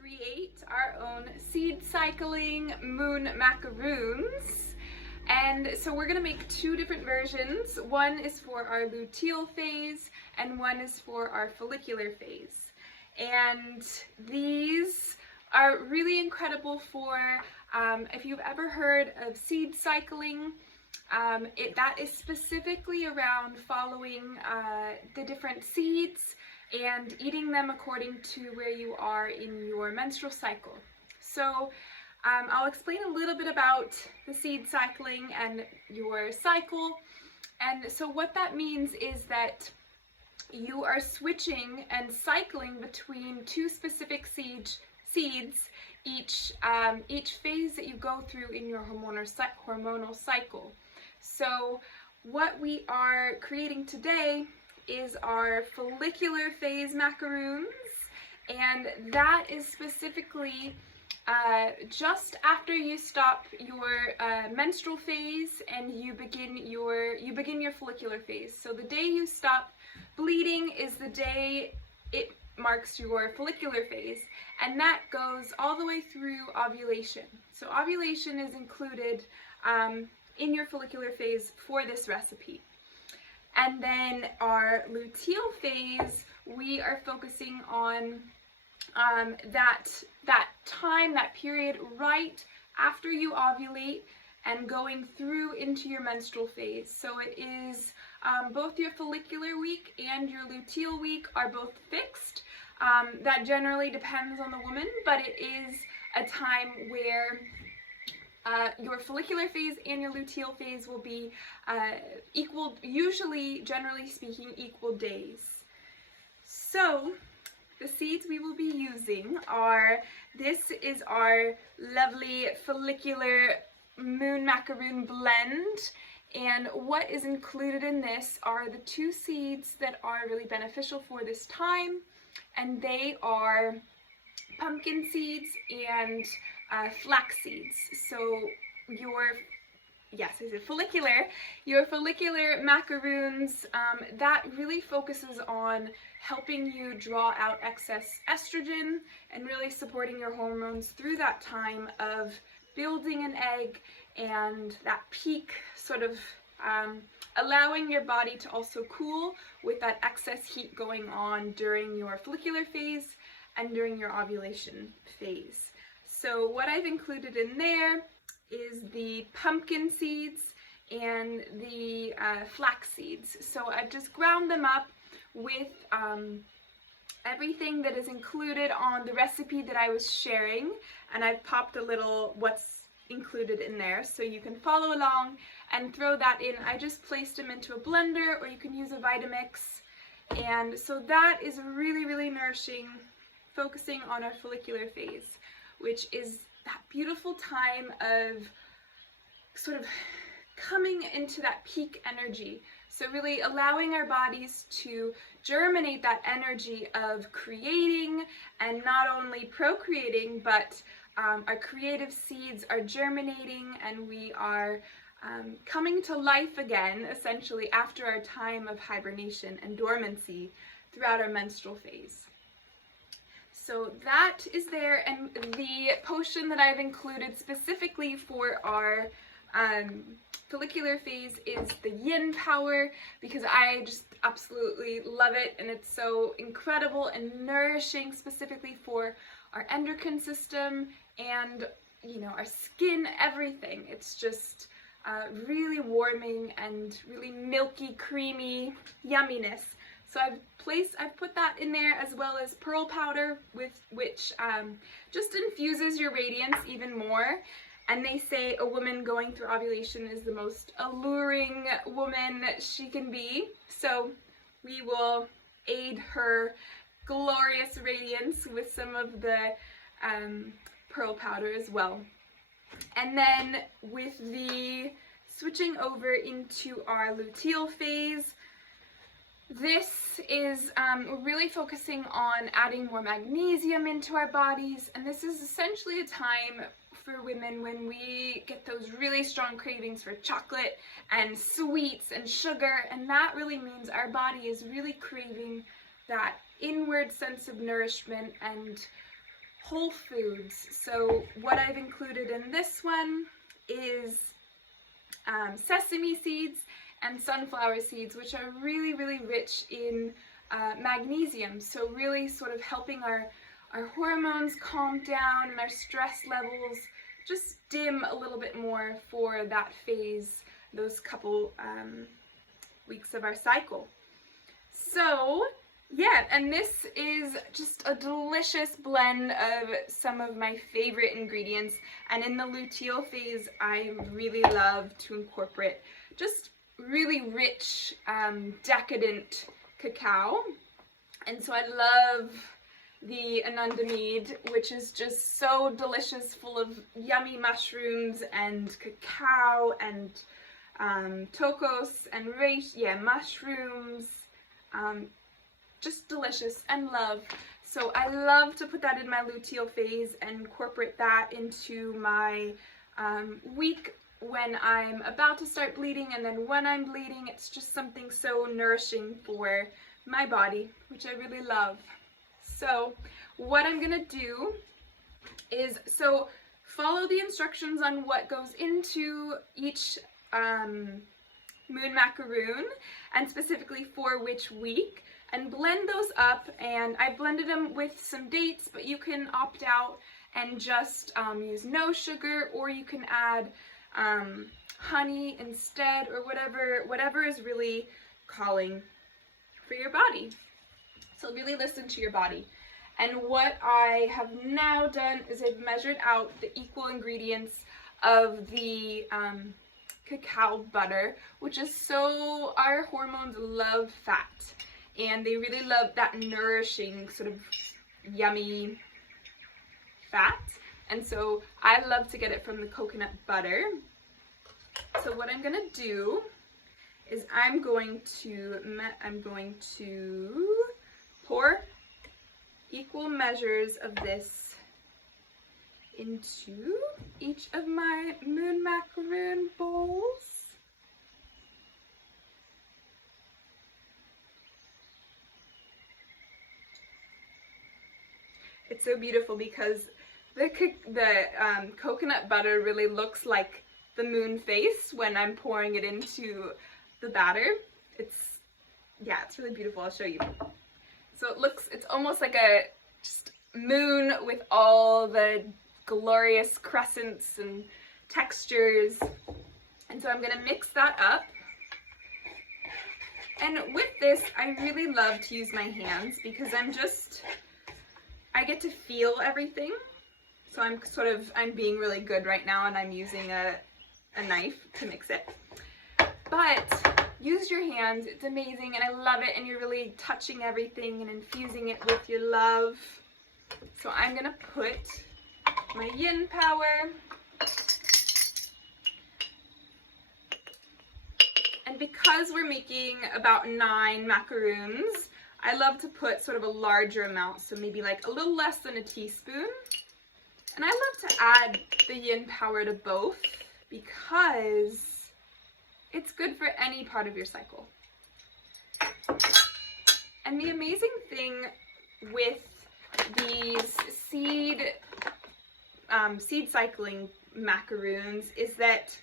create our own seed cycling moon macaroons. And so we're going to make two different versions. One is for our luteal phase and one is for our follicular phase. And these are really incredible for if you've ever heard of seed cycling. That is specifically around following the different seeds and eating them according to where you are in your menstrual cycle. So I'll explain a little bit about the seed cycling and your cycle. And so what that means is that you are switching and cycling between two specific seeds each phase that you go through in your hormonal cycle. So what we are creating today is our follicular phase macaroons, and that is specifically just after you stop your menstrual phase and you begin your follicular phase. So the day you stop bleeding is the day it marks your follicular phase, and that goes all the way through ovulation. So ovulation is included in your follicular phase for this recipe. And then our luteal phase, we are focusing on that period right after you ovulate and going through into your menstrual phase. So it is both your follicular week and your luteal week are both fixed. That generally depends on the woman, but it is a time where your follicular phase and your luteal phase will be equal, usually, generally speaking, equal days. So the seeds we will be using are, this is our lovely follicular moon macaroon blend, and what is included in this are the two seeds that are really beneficial for this time, and they are pumpkin seeds and flax seeds. So your follicular macaroons, that really focuses on helping you draw out excess estrogen and really supporting your hormones through that time of building an egg and that peak, sort of allowing your body to also cool with that excess heat going on during your follicular phase and during your ovulation phase. So what I've included in there is the pumpkin seeds and the flax seeds. So I've just ground them up with everything that is included on the recipe that I was sharing, and I've popped a little what's included in there so you can follow along and throw that in. I just placed them into a blender, or you can use a Vitamix, and so that is really, really nourishing, focusing on our follicular phase, which is that beautiful time of sort of coming into that peak energy. So really allowing our bodies to germinate that energy of creating, and not only procreating, but our creative seeds are germinating, and we are coming to life again, essentially, after our time of hibernation and dormancy throughout our menstrual phase. So that is there, and the potion that I've included specifically for our follicular phase is the yin power, because I just absolutely love it, and it's so incredible and nourishing, specifically for our endocrine system and, you know, our skin, everything. It's just really warming and really milky, creamy yumminess. So I've put that in there, as well as pearl powder, with which just infuses your radiance even more. And they say a woman going through ovulation is the most alluring woman she can be. So we will aid her glorious radiance with some of the pearl powder as well. And then with the switching over into our luteal phase, this is really focusing on adding more magnesium into our bodies, and this is essentially a time for women when we get those really strong cravings for chocolate and sweets and sugar, and that really means our body is really craving that inward sense of nourishment and whole foods. So what I've included in this one is sesame seeds and sunflower seeds, which are really, really rich in magnesium. So really sort of helping our hormones calm down and our stress levels just dim a little bit more for that phase, those couple weeks of our cycle. So yeah, and this is just a delicious blend of some of my favorite ingredients. And in the luteal phase, I really love to incorporate just really rich, decadent cacao. And so I love the anandamide, which is just so delicious, full of yummy mushrooms and cacao and tocos and mushrooms. Just delicious and love. So I love to put that in my luteal phase and incorporate that into my week when I'm about to start bleeding, and then when I'm bleeding, it's just something so nourishing for my body, which I really love. So what I'm gonna do is, so follow the instructions on what goes into each moon macaroon, and specifically for which week, and blend those up. And I blended them with some dates, but you can opt out and just use no sugar, or you can add honey instead, or whatever is really calling for your body. So really listen to your body. And what I have now done is I've measured out the equal ingredients of the cacao butter, which is so, our hormones love fat, and they really love that nourishing sort of yummy fat. And so I love to get it from the coconut butter. So what I'm gonna do is I'm going to pour equal measures of this into each of my moon macaroon bowls. It's so beautiful because the coconut butter really looks like the moon face when I'm pouring it into the batter. It's really beautiful. I'll show you. So it's almost like a just moon with all the glorious crescents and textures. And so I'm gonna mix that up. And with this, I really love to use my hands because I get to feel everything. So I'm being really good right now, and I'm using a knife to mix it. But use your hands, it's amazing, and I love it, and you're really touching everything and infusing it with your love. So I'm gonna put my yin power, and because we're making about 9 macaroons, I love to put sort of a larger amount, so maybe like a little less than a teaspoon. And I love to add the yin power to both because it's good for any part of your cycle. And the amazing thing with these seed cycling macaroons is that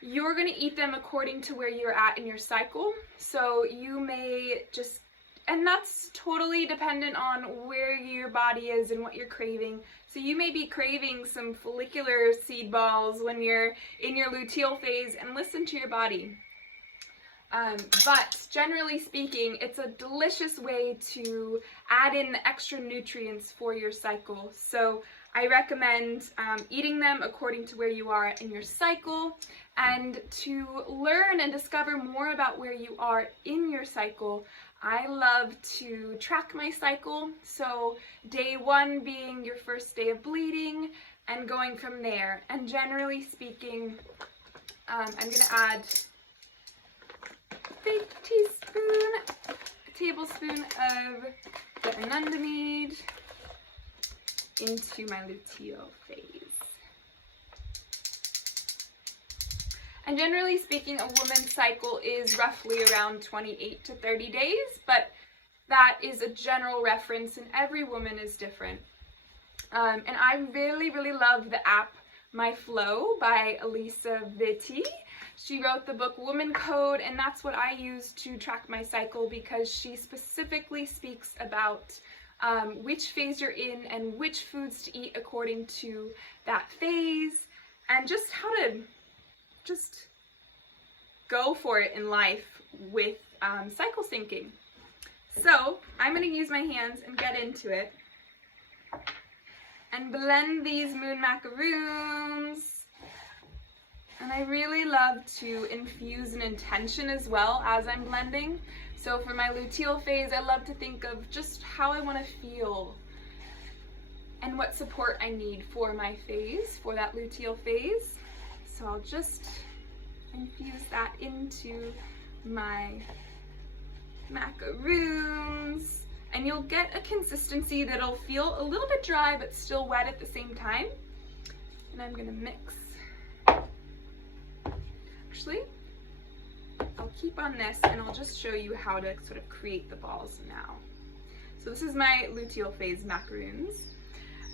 you're going to eat them according to where you're at in your cycle. So you may just, and that's totally dependent on where your body is and what you're craving. So you may be craving some follicular seed balls when you're in your luteal phase, and listen to your body. But generally speaking, it's a delicious way to add in the extra nutrients for your cycle. So I recommend eating them according to where you are in your cycle. And to learn and discover more about where you are in your cycle, I love to track my cycle. So day 1 being your first day of bleeding and going from there. And generally speaking, I'm going to add a tablespoon of the anandamide into my luteal phase. And generally speaking, a woman's cycle is roughly around 28 to 30 days, but that is a general reference and every woman is different. And I really, really love the app My Flow by Elisa Vitti. She wrote the book Woman Code, and that's what I use to track my cycle because she specifically speaks about which phase you're in and which foods to eat according to that phase, and just how to just go for it in life with cycle syncing. So I'm going to use my hands and get into it and blend these moon macaroons. And I really love to infuse an intention as well as I'm blending. So for my luteal phase, I love to think of just how I want to feel and what support I need for my phase, for that luteal phase. So I'll just infuse that into my macaroons. And you'll get a consistency that'll feel a little bit dry but still wet at the same time. And I'm gonna mix. Actually, I'll keep on this and I'll just show you how to sort of create the balls now. So this is my luteal phase macaroons.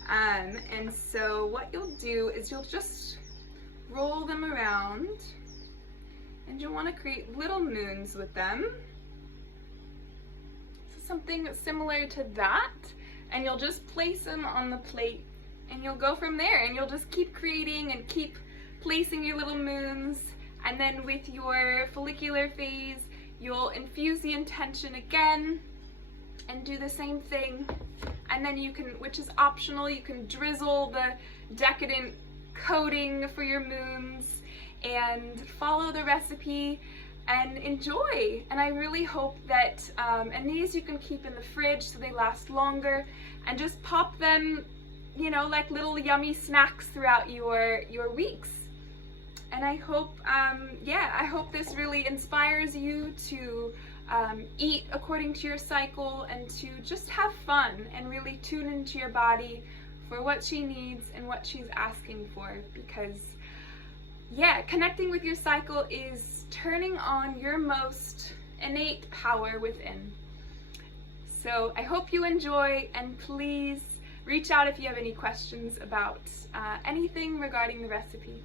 And so what you'll do is you'll just roll them around and you'll want to create little moons with them. So something similar to that, and you'll just place them on the plate and you'll go from there, and you'll just keep creating and keep placing your little moons. And then with your follicular phase, you'll infuse the intention again and do the same thing. And then you can, which is optional, you can drizzle the decadent coating for your moons and follow the recipe and enjoy. And I really hope that, and these you can keep in the fridge so they last longer, and just pop them, you know, like little yummy snacks throughout your weeks. And I hope, I hope this really inspires you to eat according to your cycle and to just have fun and really tune into your body for what she needs and what she's asking for. Because, yeah, connecting with your cycle is turning on your most innate power within. So I hope you enjoy, and please reach out if you have any questions about anything regarding the recipe.